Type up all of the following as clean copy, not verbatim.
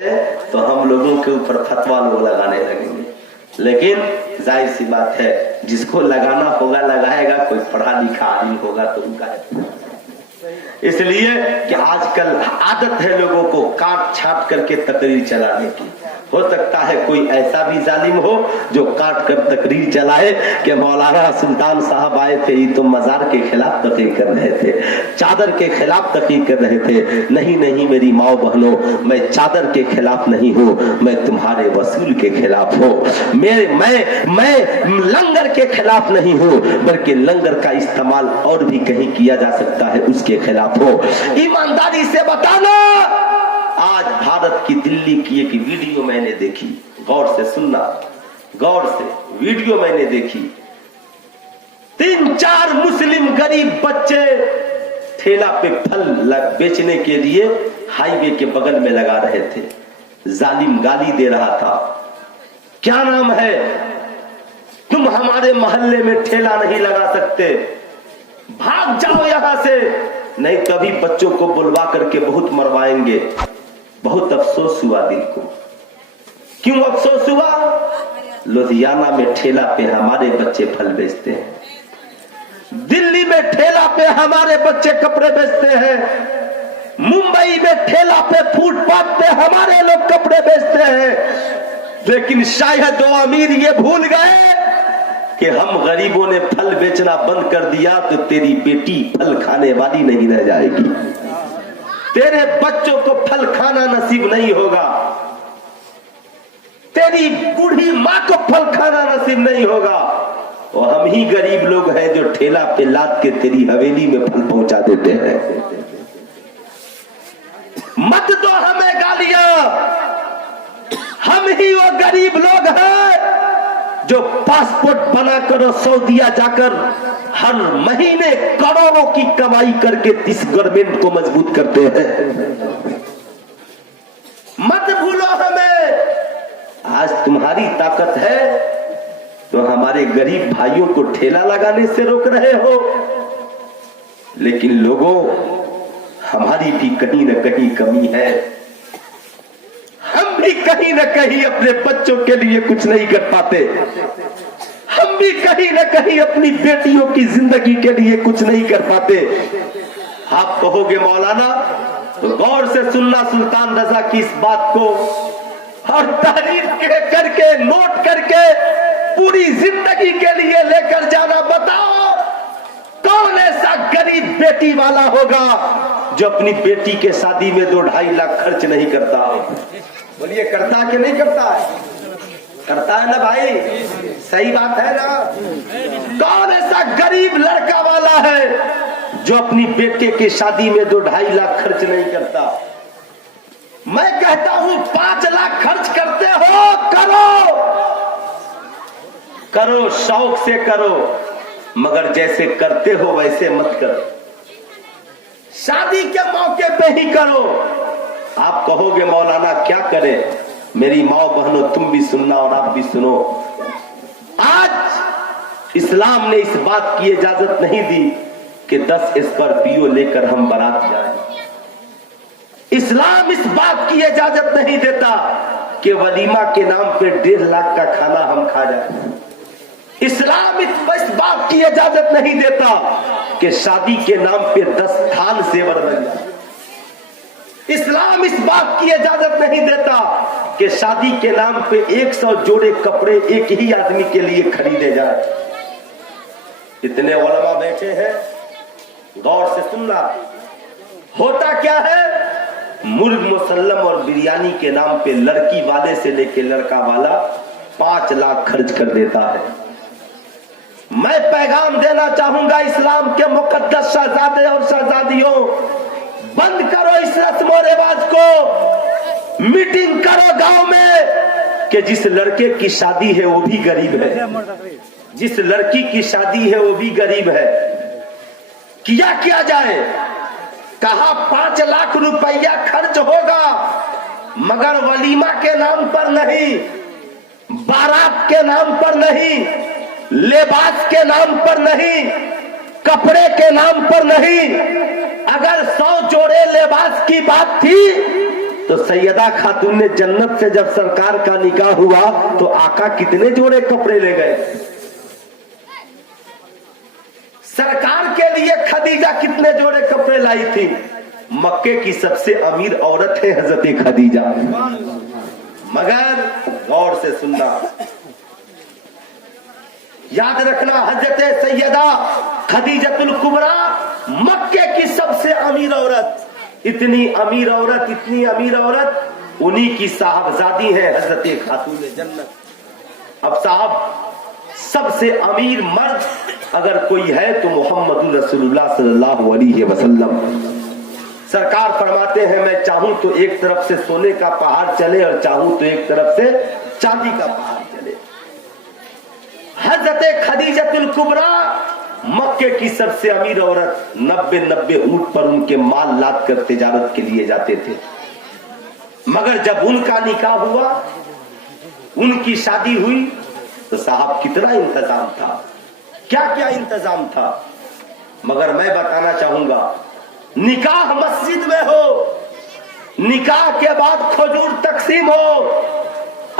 तो हम लोगों के ऊपर फतवा लोग लगाने लगेंगे। लेकिन जाहिर सी बात है, जिसको लगाना होगा लगाएगा, कोई पढ़ा लिखा आदमी होगा तो उनका है। इसलिए कि आजकल आदत है लोगों को काट छाट करके तकरीर चलाने की। हो सकता है कोई ऐसा भी जालिम हो जो काट कर तकरीर चलाए कि मौलाना सुल्तान साहब आए थे, ये तो मजार के खिलाफ तकरीर कर रहे थे, चादर के खिलाफ तकरीर कर रहे थे। नहीं नहीं मेरी माओ बहनों, मैं चादर के खिलाफ नहीं हूँ, मैं तुम्हारे वसूल के खिलाफ हूँ। मैं लंगर के खिलाफ नहीं हूँ, बल्कि लंगर का इस्तेमाल और भी कहीं किया जा सकता है, उसके खिलाफ हो। ईमानदारी से बताना। आज भारत की दिल्ली की एक वीडियो मैंने देखी, गौर से सुनना, गौर से वीडियो मैंने देखी। 3-4 मुस्लिम गरीब बच्चे ठेला पे फल बेचने के लिए हाईवे के बगल में लगा रहे थे। जालिम गाली दे रहा था, क्या नाम है, तुम हमारे मोहल्ले में ठेला नहीं लगा सकते, भाग जाओ यहां से, नहीं तो अभी बच्चों को बुलवा करके बहुत मरवाएंगे। बहुत अफसोस हुआ दिल को। क्यों अफसोस हुआ? लुधियाना में ठेला पे हमारे बच्चे फल बेचते हैं, दिल्ली में ठेला पे हमारे बच्चे कपड़े बेचते हैं, मुंबई में ठेला पे फुटपाथ पे हमारे लोग कपड़े बेचते हैं। लेकिन शायद वो अमीर ये भूल गए कि हम गरीबों ने फल बेचना बंद कर दिया तो तेरी बेटी फल खाने वाली नहीं रह जाएगी, तेरे बच्चों को फल खाना नसीब नहीं होगा, तेरी बूढ़ी माँ को फल खाना नसीब नहीं होगा। और हम ही गरीब लोग हैं जो ठेला पे लाद के तेरी हवेली में फल पहुंचा देते हैं। मत दो हमें गालियां, हम ही वो गरीब लोग हैं जो पासपोर्ट बनाकर सऊदीया जाकर हर महीने करोड़ों की कमाई करके इस गवर्नमेंट को मजबूत करते हैं। मत भूलो हमें। आज तुम्हारी ताकत है तो हमारे गरीब भाइयों को ठेला लगाने से रोक रहे हो, लेकिन लोगों हमारी भी कहीं न कहीं कमी है। हम भी कहीं न कहीं अपने बच्चों के लिए कुछ नहीं कर पाते, हम भी कहीं न कहीं अपनी बेटियों की जिंदगी के लिए कुछ नहीं कर पाते। आप कहोगे मौलाना, तो गौर से सुनना सुल्तान रजा की इस बात को और तहरीर करके नोट करके पूरी जिंदगी के लिए लेकर जाना। बताओ कौन ऐसा गरीब बेटी वाला होगा जो अपनी बेटी के शादी में 2-2.5 लाख खर्च नहीं करता? बोलिए करता कि नहीं करता है? करता है ना भाई, सही बात है ना? कौन ऐसा गरीब लड़का वाला है जो अपनी बेटे की शादी में 2-2.5 लाख खर्च नहीं करता? मैं कहता हूं 5 लाख खर्च करते हो, करो करो, शौक से करो, मगर जैसे करते हो वैसे मत करो, शादी के मौके पे ही करो। आप कहोगे मौलाना क्या करें? मेरी माँ बहनों तुम भी सुनना और आप भी सुनो। आज इस्लाम ने इस बात की इजाजत नहीं दी कि 10 स्कॉर्पियो लेकर हम बारात जाएं। इस्लाम इस बात की इजाजत नहीं देता कि वलीमा के नाम पे 1.5 लाख का खाना हम खा जाएं। इस्लाम इस बात की इजाजत नहीं देता कि शादी के नाम पे 10 थान जेवर बन जाए। इस्लाम इस बात की इजाजत नहीं देता कि शादी के नाम पे 100 जोड़े कपड़े एक ही आदमी के लिए खरीदे जाए। इतने उलमा बैठे हैं, गौर से सुनना। होता क्या है? मुर्ग मुसल्लम और बिरयानी के नाम पे लड़की वाले से लेके लड़का वाला 5 लाख खर्च कर देता है। मैं पैगाम देना चाहूंगा इस्लाम के मुकद्दस शहजादे और शहजादियों, बंद करो इस रस्म और रिवाज को। मीटिंग करो गांव में कि जिस लड़के की शादी है वो भी गरीब है, जिस लड़की की शादी है वो भी गरीब है। किया जाए? कहा 5 लाख रुपया खर्च होगा, मगर वलीमा के नाम पर नहीं, बारात के नाम पर नहीं, लिबास के नाम पर नहीं, कपड़े के नाम पर नहीं। अगर 100 जोड़े लिबास की बात थी तो सैयदा खातून ने जन्नत से जब सरकार का निकाह हुआ तो आका कितने जोड़े कपड़े ले गए? सरकार के लिए खदीजा कितने जोड़े कपड़े लाई थी? मक्के की सबसे अमीर औरत है हजरत खदीजा। मगर गौर से सुनना, याद रखना, हजरत सैयदा खदीजतुल कुबरा मक्के की सबसे अमीर औरत, इतनी अमीर औरत, इतनी अमीर औरत, उन्हीं की साहबजादी है हजरत खातून जन्नत। अब साहब सबसे अमीर मर्द अगर कोई है तो मोहम्मद रसूलुल्लाह सल्लल्लाहु अलैहि वसल्लम। सरकार फरमाते हैं मैं चाहूं तो एक तरफ से सोने का पहाड़ चले और चाहूं तो एक तरफ से चांदी का पहाड़ चले। हजरत खदीजतुल कुबरा मक्के की सबसे अमीर औरत, 90 ऊंट पर उनके माल लाद कर तिजारत के लिए जाते थे। मगर जब उनका निकाह हुआ, उनकी शादी हुई, तो साहब कितना इंतजाम था, क्या क्या इंतजाम था। मगर मैं बताना चाहूंगा, निकाह मस्जिद में हो, निकाह के बाद खजूर तकसीम हो,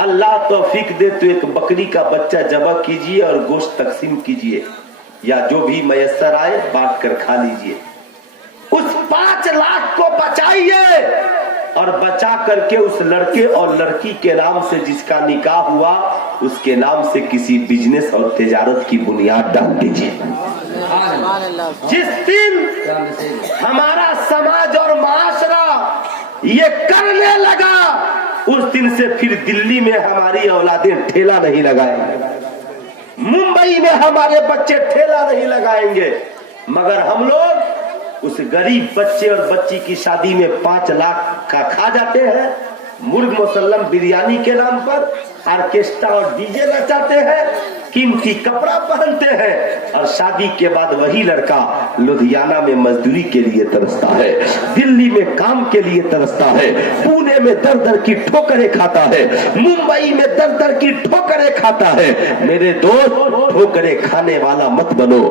अल्लाह तौफीक दे तो एक बकरी का बच्चा जबह कीजिए और गोश्त तकसीम कीजिए, या जो भी मयस्सर आए बांट कर खा लीजिए। उस 5 लाख को बचाइए और बचा करके उस लड़के और लड़की के नाम से जिसका निकाह हुआ, उसके नाम से किसी बिजनेस और तिजारत की बुनियाद डाल दीजिए। जिस दिन हमारा समाज और माशरा ये करने लगा, उस दिन से फिर दिल्ली में हमारी औलादें ठेला नहीं लगाएंगे, मुंबई में हमारे बच्चे ठेला नहीं लगाएंगे। मगर हम लोग उस गरीब बच्चे और बच्ची की शादी में 5 लाख का खा जाते हैं, मुर्ग मुसल्लम बिरयानी के नाम पर ऑर्केस्ट्रा और डीजे नचाते हैं, कीमती कपड़ा पहनते हैं, और शादी के बाद वही लड़का लुधियाना में मजदूरी के लिए तरसता है, दिल्ली में काम के लिए तरसता है, पुणे में दर दर की ठोकरें खाता है, मुंबई में दर दर की ठोकरें खाता है। मेरे दोस्त, ठोकरें खाने वाला मत बनो,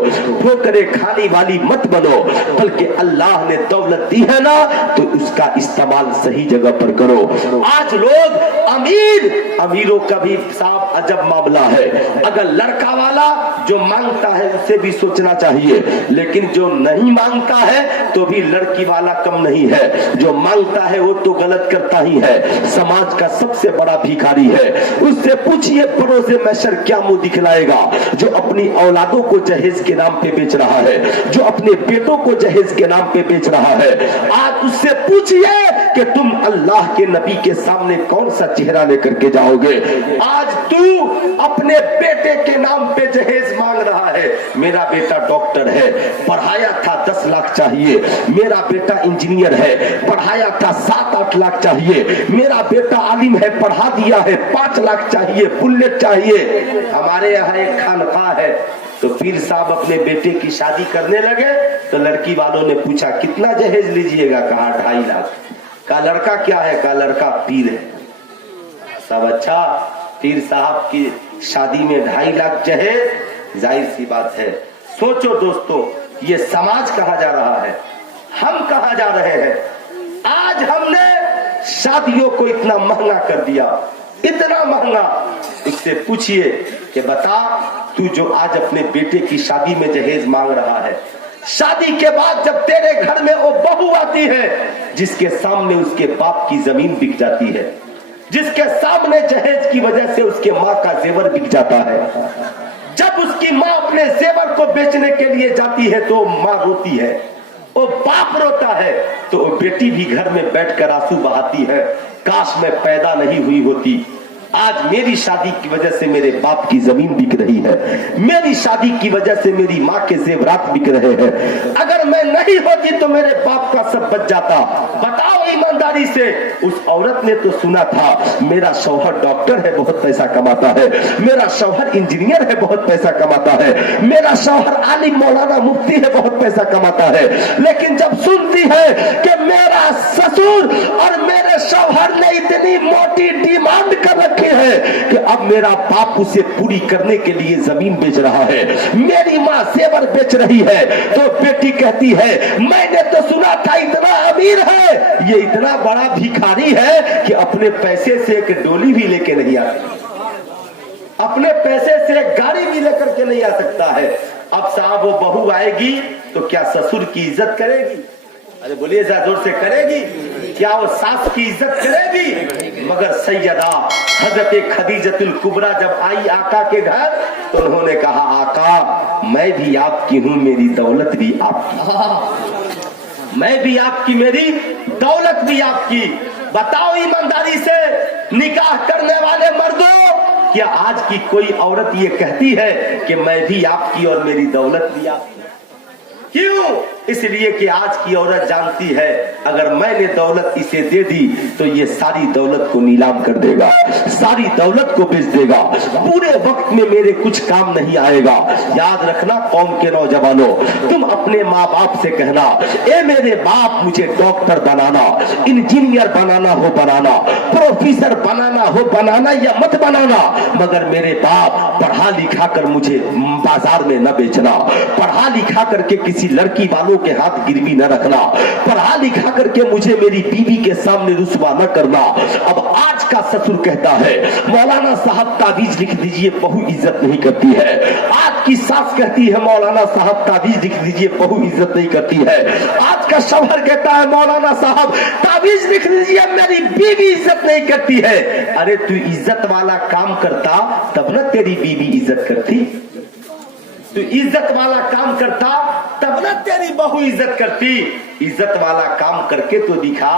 ठोकरें खाने वाली मत बनो, बल्कि अल्लाह ने दौलत दी है ना तो उसका इस्तेमाल सही जगह पर करो। आज लोग अमीरों का भी साफ अजब मामला है। अगर लड़का वाला जो मांगता है उसे भी सोचना चाहिए, लेकिन जो नहीं मांगता है तो भी लड़की वाला कम नहीं है, जो मांगता है वो तो गलत करता ही है, समाज का सबसे बड़ा भिखारी है। उससे पूछिए पड़ोसे मैशर क्या मुंह दिखलाएगा, जो अपनी औलादों को जहेज के नाम पे बेच रहा है, जो अपने बेटों को जहेज के नाम पे बेच रहा है। आज उससे पूछिए कि तुम अल्लाह के नबी के सामने कौन सा चेहरा लेकर के जाओगे। आज तू अपने बेटे के नाम पे जहेज मांग रहा है। मेरा बेटा डॉक्टर है, पढ़ाया था 10 लाख चाहिए। मेरा बेटा इंजीनियर है, पढ़ाया था 7-8 लाख चाहिए। मेरा बेटा आलिम है, पढ़ा दिया है, 5 लाख चाहिए, बुलेट चाहिए। हमारे यहाँ एक खानका है, तो पीर साहब अपने बेटे की शादी करने लगे तो लड़की वालों ने पूछा कितना जहेज लीजिएगा, कहा 2.5 लाख। का लड़का क्या है, का लड़का पीर है। सब अच्छा, पीर साहब की शादी में 2.5 लाख जहेज, जाहिर सी बात है। सोचो दोस्तों, ये समाज कहा जा रहा है, हम कहा जा रहे हैं। आज हमने शादियों को इतना महंगा कर दिया, इतना महंगा। उससे पूछिए कि बता, तू जो आज अपने बेटे की शादी में जहेज मांग रहा है, शादी के बाद जब तेरे घर में वो बहू आती है जिसके सामने उसके बाप की जमीन बिक जाती है, जिसके सामने जहेज की वजह से उसके माँ का जेवर बिक जाता है, जब उसकी माँ अपने जेवर को बेचने के लिए जाती है तो माँ रोती है, वो बाप रोता है, तो वो बेटी भी घर में बैठकर आंसू बहाती है, काश मैं पैदा नहीं हुई होती। आज मेरी शादी की वजह से मेरे बाप की जमीन बिक रही है, मेरी शादी की वजह से मेरी माँ के जेवरात बिक रहे हैं। अगर मैं नहीं होती तो मेरे बाप का सब बच जाता। बताओ ईमानदारी से, उस औरत ने तो सुना था मेरा शौहर डॉक्टर है, बहुत पैसा कमाता है, मेरा शौहर इंजीनियर है, बहुत पैसा कमाता है, मेरा शौहर आलिम मौलाना मुफ्ती है, बहुत पैसा कमाता है। लेकिन जब सुनती है कि मेरा ससुर और मेरे शौहर ने इतनी मोटी डिमांड कर रखी है कि अब मेरा बाप उसे पूरी करने के लिए जमीन बेच रहा है, मेरी माँ सेवर बेच रही है। तो बेटी कहती है मैंने तो सुना था इतना अमीर है, ये इतना बड़ा भिखारी है कि अपने पैसे से एक डोली भी लेके नहीं आता, अपने पैसे से एक गाड़ी भी लेकर के नहीं आ सकता है। अब साहब वो बहू आएगी तो क्या ससुर की इज्जत करेगी? अरे बोलिए जरा जोर से, करेगी? क्या वो सास की इज्जत करेगी? मगर सैयदा हजरत खदीजतुल कुबरा जब आई आका के घर तो उन्होंने कहा आका मैं भी आपकी हूँ, मेरी दौलत भी आपकी, मैं भी आपकी, मेरी दौलत भी आपकी। बताओ ईमानदारी से निकाह करने वाले मर्दों, क्या आज की कोई औरत ये कहती है कि मैं भी आपकी और मेरी दौलत भी आपकी? क्यों? इसलिए कि आज की औरत जानती है अगर मैंने दौलत इसे दे दी तो ये सारी दौलत को नीलाम कर देगा, सारी दौलत को बेच देगा, पूरे वक्त में मेरे कुछ काम नहीं आएगा। याद रखना कौम के नौजवानों, तुम अपने माँ बाप से कहना ए मेरे बाप मुझे डॉक्टर बनाना, इंजीनियर बनाना हो बनाना, प्रोफेसर बनाना हो बनाना या मत बनाना, मगर मेरे बाप पढ़ा लिखा कर मुझे बाजार में न बेचना, पढ़ा लिखा करके किसी लड़की वालों के हाथ गिरवी न रखना, पढ़ा लिखा करके मुझे मेरी बीवी के सामने रुसवा न करना। अब आज का ससुर कहता है मौलाना साहब ताबीज लिख दीजिए, बहू इज्जत नहीं करती है। आज की सास कहती है मौलाना साहब ताबीज लिख दीजिए, बहू इज्जत नहीं करती है। आज का शौहर कहता है मौलाना साहब ताबीज लिख दीजिए, मेरी बीवी इज्जत नहीं करती है। अरे तू इज्जत वाला काम करता तब न तेरी बीवी इज्जत करती, तू इज्जत वाला काम करता तब न तेरी बहू इज्जत करती। इज्जत वाला काम करके तो दिखा,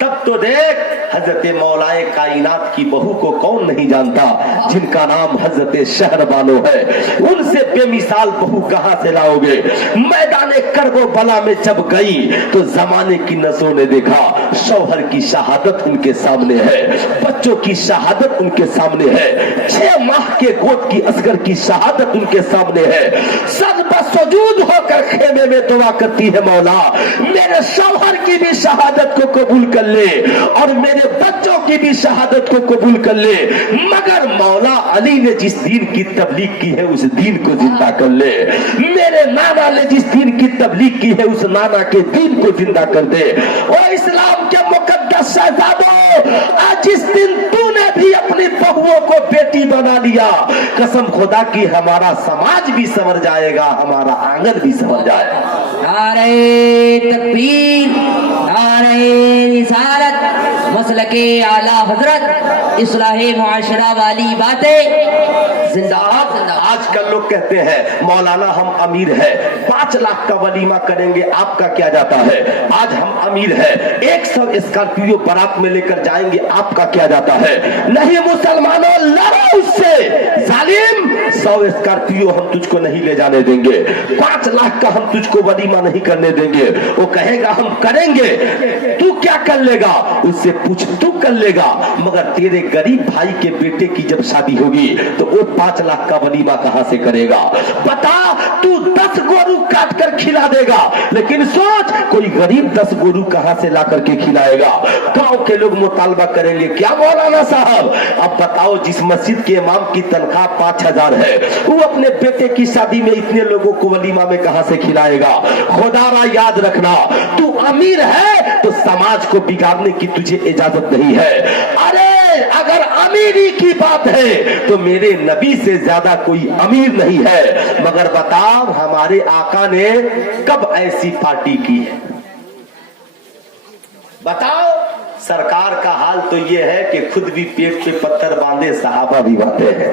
तब तो देख हजरत मौलाए कायनात की बहू को कौन नहीं जानता, जिनका नाम हजरत शहरबानो है। उनसे बेमिसाल बहू कहां से लाओगे? मैदाने करबो बला में जब गई तो जमाने की नजरों ने देखा शौहर की शहादत उनके सामने है, बच्चों की शहादत उनके सामने है, 6 माह के गोद की असगर की शहादत उनके सामने है। सद बसजूद होकर खेमे में दुआ करती है मौला मेरे शौहर की भी शहादत को कबूल कर ले और मेरे बच्चों की भी शहादत को कबूल कर ले, मगर मौला अली ने जिस दीन की तबलीग की है उस दीन को जिंदा कर ले, मेरे नाना ने जिस दीन की तबलीग की है उस नाना के दीन को जिंदा कर दे। और इस्लाम के मुकद्दस शहजादों, आज जिस दिन तूने भी अपनी बहुओं को बेटी बना लिया, कसम खुदा की हमारा समाज भी संवर जाएगा, हमारा आंगन भी संवर जाएगा। नारे तकबीर, नारे रिसालत, मसलके आला हजरत, इस्लाहे मुआशरा वाली बातें जिंदाबाद। आजकल लोग कहते हैं मौलाना हम अमीर है, 5 लाख का वलीमा करेंगे, आपका क्या जाता है? आज हम अमीर है, 100 स्कॉर्पियो बारात में लेकर जाएंगे, आपका क्या जाता है? नहीं मुसलमानों, लड़ो उससे, जालिम, 100 स्कॉर्पियो हम तुझको नहीं ले जाने देंगे, 5 लाख का हम तुझको वलीमा नहीं करने देंगे। वो कहेगा हम करेंगे, तू क्या कर लेगा? उससे पूछ, तू कर लेगा, मगर तेरे गरीब भाई के बेटे की जब शादी होगी तो वो 5 लाख का वलीमा कहां से करेगा? बता, तू 10 गोरू काट कर खिला देगा, लेकिन सोच कोई गरीब 10 गोरू कहां से ला करके खिलाएगा? गांव के लोग मुतालबा करेंगे, क्या मौलाना साहब अब बताओ, जिस मस्जिद के इमाम की तनख्वाह 5000 है, वो अपने बेटे की शादी में इतने लोगों को वलीमा में कहां से खिलाएगा? खुदारा याद रखना, तू अमीर है तो समाज को बिगाड़ने की तुझे इजाजत नहीं है। अरे अगर अमीरी की बात है तो मेरे नबी से ज्यादा कोई अमीर नहीं है, मगर बताओ हमारे आका ने कब ऐसी पार्टी की है? बताओ। सरकार का हाल तो ये है कि खुद भी पेट पे पत्थर बांधे सहाबा भी बांधे हैं,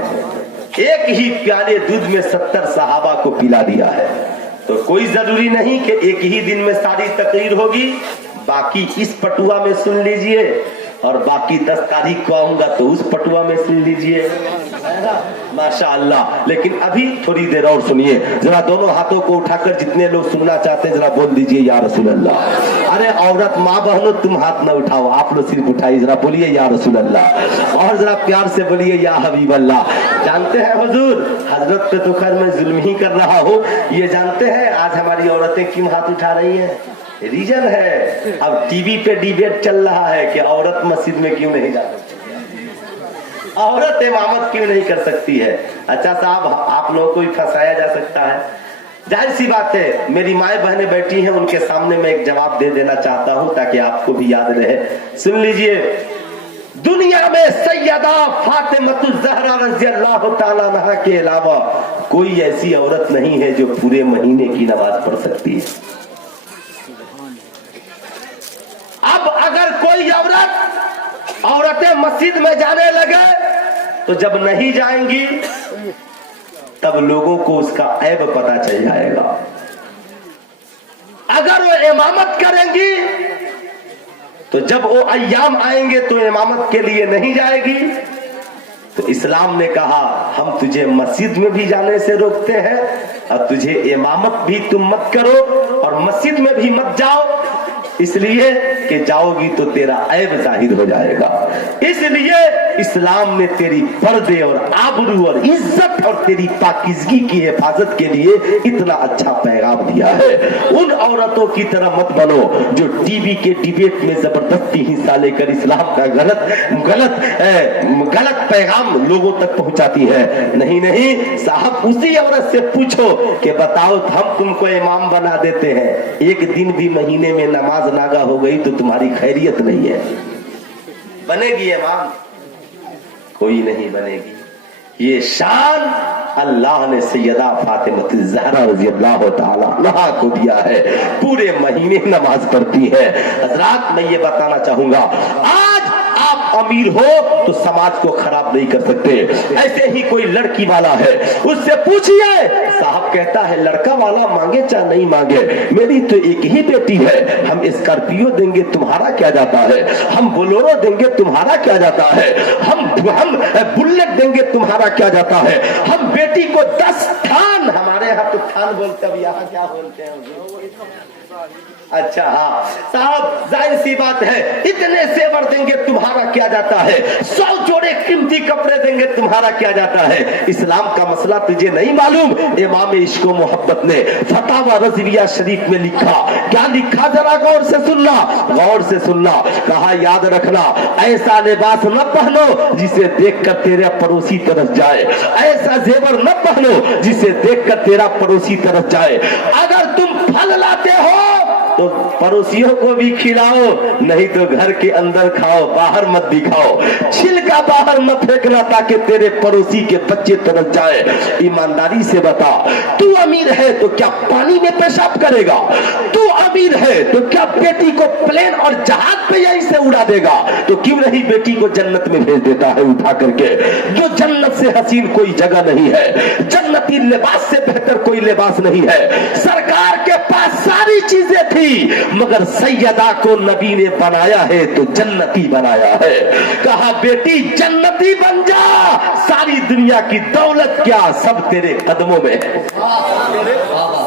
एक ही प्याले दूध में 70 सहाबा को पिला दिया है। तो कोई जरूरी नहीं कि एक ही दिन में सारी तकरीर होगी, बाकी इस पटुआ में सुन लीजिए और बाकी 10 तारीख को आऊंगा तो उस पटुआ में सुन लीजिए, माशाअल्लाह। लेकिन अभी थोड़ी देर और सुनिए, जरा दोनों हाथों को उठाकर जितने लोग सुनना चाहते हैं जरा बोल दीजिए या रसूल अल्लाह। अरे औरत माँ बहनों तुम हाथ ना उठाओ, आप लोग सिर्फ उठाइए, जरा बोलिए या रसूल अल्लाह, और जरा प्यार से बोलिए या हबीब अल्लाह। जानते हैं हुजूर, हजरत पे तो खैर मैं जुल्म ही कर रहा हूँ, ये जानते हैं आज हमारी औरतें क्यों हाथ उठा रही है? रीजन है, अब टीवी पे डिबेट चल रहा है कि औरत मस्जिद में क्यों नहीं जाती, औरत इमामत क्यों नहीं कर सकती है? अच्छा साहब, आप लोगों को भी फंसाया जा सकता है, जाहिर सी बात है। मेरी माए बहनें बैठी हैं, उनके सामने मैं एक जवाब दे देना चाहता हूं ताकि आपको भी याद रहे। सुन लीजिए, दुनिया में सैयदा फातिमतुज ज़हरा रज़ियल्लाहु ताला अन्हा के अलावा कोई ऐसी औरत नहीं है जो पूरे महीने की नमाज पढ़ सकती है। अब अगर कोई औरतें मस्जिद में जाने लगे तो जब नहीं जाएंगी तब लोगों को उसका ऐब पता चल जाएगा। अगर वो इमामत करेंगी तो जब वो अय्याम आएंगे तो इमामत के लिए नहीं जाएगी। तो इस्लाम ने कहा हम तुझे मस्जिद में भी जाने से रोकते हैं और तुझे इमामत भी तुम मत करो और मस्जिद में भी मत जाओ, इसलिए कि जाओगी तो तेरा ऐब जाहिर हो जाएगा। इसलिए इस्लाम ने तेरी पर्दे और आबरू और इज्जत और तेरी पाकीज़गी की हिफाजत के लिए इतना अच्छा पैगाम दिया है। उन औरतों की तरह मत बनो जो टीवी के डिबेट में जबरदस्ती हिस्सा लेकर इस्लाम का गलत पैगाम लोगों तक पहुंचाती है। नहीं साहब, उसी औरत से पूछो कि बताओ हम तुमको इमाम बना देते हैं, एक दिन भी महीने में नमाज नागा हो गई तो तुम्हारी खैरियत नहीं है। बनेगी इमाम? कोई नहीं बनेगी। ये शान अल्लाह ने सैयदा फातिमा ज़हरा रज़ियल्लाहु ताला अन्हा को दिया है, पूरे महीने नमाज पढ़ती है। हज़रात, मैं ये बताना चाहूंगा, आज आप अमीर हो तो समाज को खराब नहीं कर सकते। ऐसे ही कोई लड़की वाला है, उससे पूछिए, साहब कहता है लड़का वाला मांगे चाहे नहीं मांगे, मेरी तो एक ही बेटी है, हम स्कॉर्पियो देंगे तुम्हारा क्या जाता है, हम बोलेरो देंगे तुम्हारा क्या जाता है, हम बुलेट देंगे तुम्हारा क्या जाता है, हम बेटी को 10 थान, हमारे यहाँ तो थान बोलते, अब यहाँ क्या बोलते हैं? अच्छा हाँ साहब, जाहिर सी बात है, इतने सेवर देंगे तुम्हारा क्या जाता है, 100 जोड़े कीमती कपड़े देंगे तुम्हारा क्या जाता है। इस्लाम का मसला तुझे नहीं मालूम? इमाम इश्क व मोहब्बत ने फतावा रज़विया शरीफ में लिखा, क्या लिखा जरा गौर से सुनना। कहा याद रखना, ऐसा लिबास न पहनो जिसे देखकर तेरा पड़ोसी तरस जाए, ऐसा जेवर न पहनो जिसे देखकर तेरा पड़ोसी तरस जाए। अगर तुम फल लाते हो तो पड़ोसियों को भी खिलाओ, नहीं तो घर के अंदर खाओ, बाहर मत दिखाओ। छिलका बाहर मत फेंकना ताकि तेरे पड़ोसी के बच्चे तरस जाए। ईमानदारी से बता, तू अमीर है तो क्या पानी में पेशाब करेगा? तू अमीर है तो क्या बेटी को प्लेन और जहाज पे यहीं से उड़ा देगा? तो क्यों नहीं बेटी को जन्नत में भेज देता है उठा करके? जो जन्नत से हसीन कोई जगह नहीं है, जन्नती लिबास से बेहतर कोई लिबास नहीं है। सरकार के पास सारी चीजें थी मगर सैयदा को नबी ने बनाया है तो जन्नती बनाया है। कहा बेटी जन्नती बन जा, सारी दुनिया की दौलत क्या, सब तेरे कदमों में है,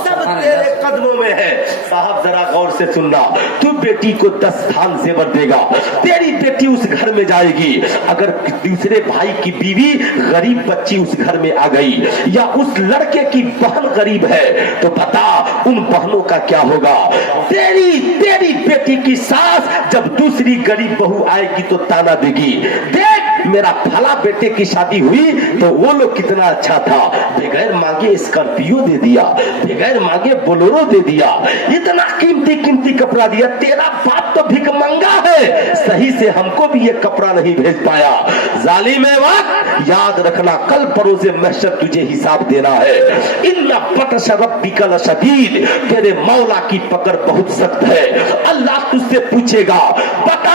सब तेरे कदमों में है। साहब जरा गौर से सुनना, तू बेटी को 10 थान जेवर देगा, तेरी बेटी उस घर में जाएगी। अगर दूसरे भाई की बीवी गरीब बच्ची उस घर में आ गई या उस लड़के की बहन गरीब है तो बता उन बहनों का क्या होगा? तेरी बेटी की सास जब दूसरी गरीब बहू आएगी तो ताना देगी, देख मेरा फला बेटे की शादी हुई तो वो लोग कितना अच्छा था, बगैर मांगे स्कॉर्पियो दे दिया, बगैर मांगे बोलेरो दे दिया, इतना कीमती कपड़ा दिया, तेरा बाप तो भिखमंगा है, सही से हमको भी ये कपड़ा नहीं भेज पाया। जालिम वक्त याद रखना, कल परोसे महशर तुझे हिसाब देना है। इन्ना बतश रब्बिका लशदीद, तेरे मौला की पकड़ बहुत सख्त है। अल्लाह तुझसे पूछेगा, बता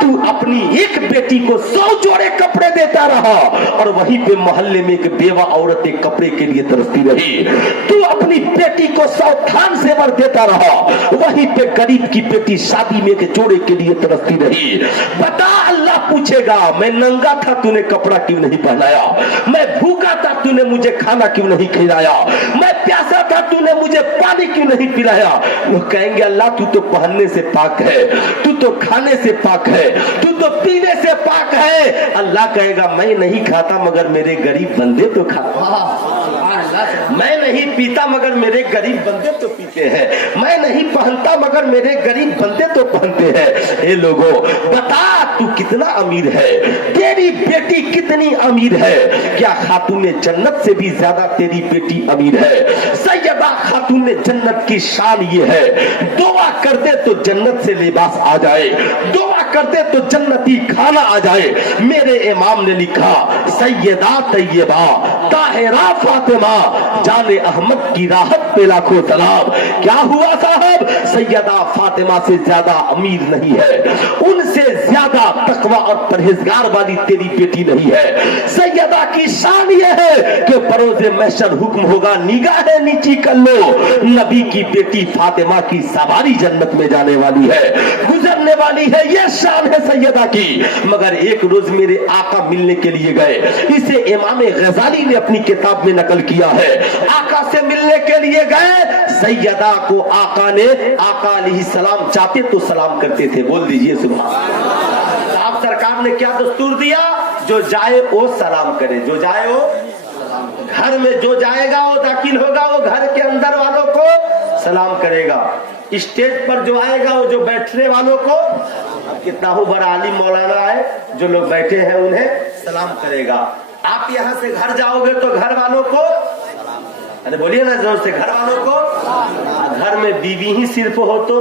तू अपनी एक बेटी को 100 जोड़े कपड़े देता रहा और वहीं पे मोहल्ले में एक बेवा औरत एक कपड़े के लिए तरसती रही। तू अपनी बेटी को 100 थान सेवर देता रहा, वहीं पे गरीब की बेटी शादी में एक जोड़े के लिए तरसती रही। बता, अल्लाह पूछेगा, मैं नंगा था तूने कपड़ा क्यों नहीं पहनाया, मैं भूखा था तूने मुझे खाना क्यों नहीं खिलाया, मैं प्यासा था तूने मुझे पानी क्यों नहीं पिलाया? वो कहेंगे अल्लाह तू तो पहनने से पाक है, तू तो खाने से पाक है, तू तो पीने से पाक है। अल्लाह कहेगा मैं नहीं खाता मगर मेरे गरीब बंदे तो खाते, मैं नहीं पीता मगर मेरे गरीब बंदे तो पीते हैं, मैं नहीं पहनता मगर मेरे गरीब बंदे तो पहनते हैं। ए लोगों, बता तू कितना अमीर है, तेरी बेटी बेटी कितनी अमीर है, क्या खातून जन्नत से भी ज्यादा तेरी बेटी अमीर है। सैयदा खातून जन्नत की शान ये है, दुआ कर दे तो जन्नत से लिबास आ जाए, दुआ कर दे तो जन्नती खाना आ जाए। मेरे इमाम ने लिखा, सैयदा तैयबा ताहिरा फातिमा जाने अहमद की राहत पे लाखों सलाम। क्या हुआ साहब, सैयदा फातिमा से ज्यादा अमीर नहीं है, उनसे ज्यादा तकवा और परहेजगार वाली तेरी बेटी नहीं है। सैयदा की शान यह है कि बरोज़े महशर हुक्म होगा निगाहें नीची कर लो, नबी की बेटी फातिमा की सवारी जन्नत में जाने वाली है, गुजरने वाली है, यह शान है सैयदा की। मगर एक रोज मेरे आका मिलने के लिए गए, इसे इमाम गजाली ने अपनी किताब में नकल किया है। आका से मिलने के लिए गए, सैयदा को आका ने, आका अलैहिस्सलाम चाहते तो सलाम करते थे, बोल दीजिए सुभान। आप सरकार ने क्या दस्तूर दिया, जो जाए वो सलाम करे, जो जाए वो, घर में जो जाएगा वो दाखिल होगा, वो घर के अंदर वालों को सलाम करेगा, स्टेज पर जो आएगा वो जो बैठने वालों को, कितना हो बड़ा आलिम मौलाना है, जो लोग बैठे हैं उन्हें सलाम करेगा। आप यहाँ से घर जाओगे तो घर वालों को, अरे बोलिए ना जोर से, घर वालों को। घर में बीवी ही सिर्फ हो तो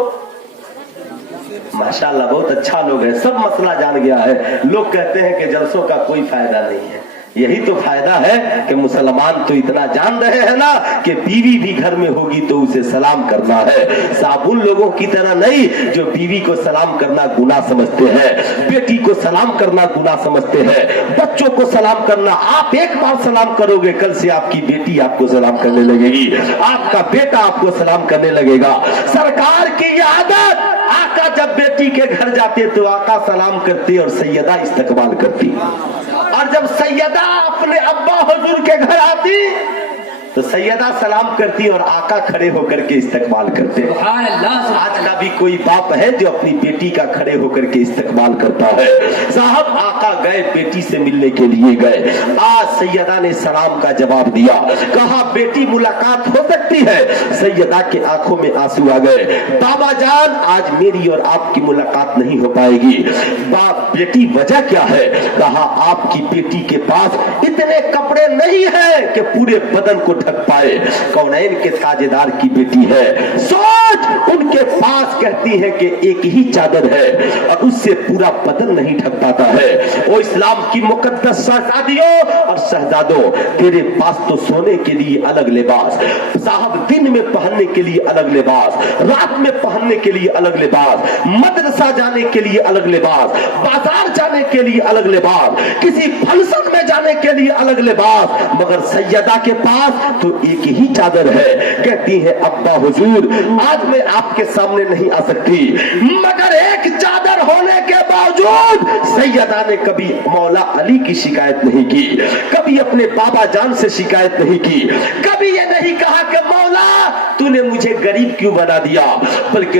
माशाल्लाह बहुत अच्छा लोग है, सब मसला जान गया है। लोग कहते हैं कि जलसों का कोई फायदा नहीं है, यही तो फायदा है कि मुसलमान तो इतना जान रहे हैं ना कि बीवी भी घर में होगी तो उसे सलाम करना है। साहब उन लोगों की तरह नहीं जो बीवी को सलाम करना गुनाह समझते हैं, बेटी को सलाम करना गुनाह समझते हैं, बच्चों को सलाम करना, आप एक बार सलाम करोगे, कल से आपकी बेटी आपको सलाम करने लगेगी, आपका बेटा आपको सलाम करने लगेगा। सरकार की ये आदत, आका जब बेटी के घर जाते तो आका सलाम करते और सैयदा इस्तकबाल करती, और जब सैयदा अपने अब्बा हुजूर के घर आती तो सैयदा सलाम करती और आका खड़े होकर के इस्तकबाल करते। आज का भी कोई बाप है जो अपनी बेटी का खड़े होकर के इस्तकबाल करता है। साहब आका गए, बेटी से मिलने के लिए गए, आज सैयदा ने सलाम का जवाब दिया, कहा बेटी मुलाकात हो सकती है। सैयदा के आंखों में आंसू आ गए, बाबा जान आज मेरी और आपकी मुलाकात नहीं हो पाएगी। बाप बेटी वजह क्या है, कहा आपकी बेटी के पास इतने कपड़े नहीं है कि पूरे बदन को ढक पाए, कौनैन के ताजेदार की बेटी है, सोच उनके पास कहती है कि एक ही चादर है और उससे पूरा बदन नहीं ढक पाता है। ओ इस्लाम की मुकद्दस शहजादियों और शहजादों, तेरे पास तो सोने के लिए अलग लिबास, साहब दिन में पहनने के लिए अलग लिबास, रात में पहनने के लिए अलग लिबास, मदरसा जाने के लिए अलग लिबास, बाजार जाने के लिए अलग लिबास, किसी फंक्शन में जाने के लिए अलग लिबास, मगर सैयदा के पास तो एक ही चादर है। कहती है अब्बा हुजूर आज मैं आपके सामने नहीं आ सकती, मगर एक चादर होने के बावजूद सैयदा ने कभी मौला अली की शिकायत नहीं की, कभी अपने बाबा जान से शिकायत नहीं की, कभी ये नहीं कहा कि मौला तूने मुझे गरीब क्यों बना दिया, बल्कि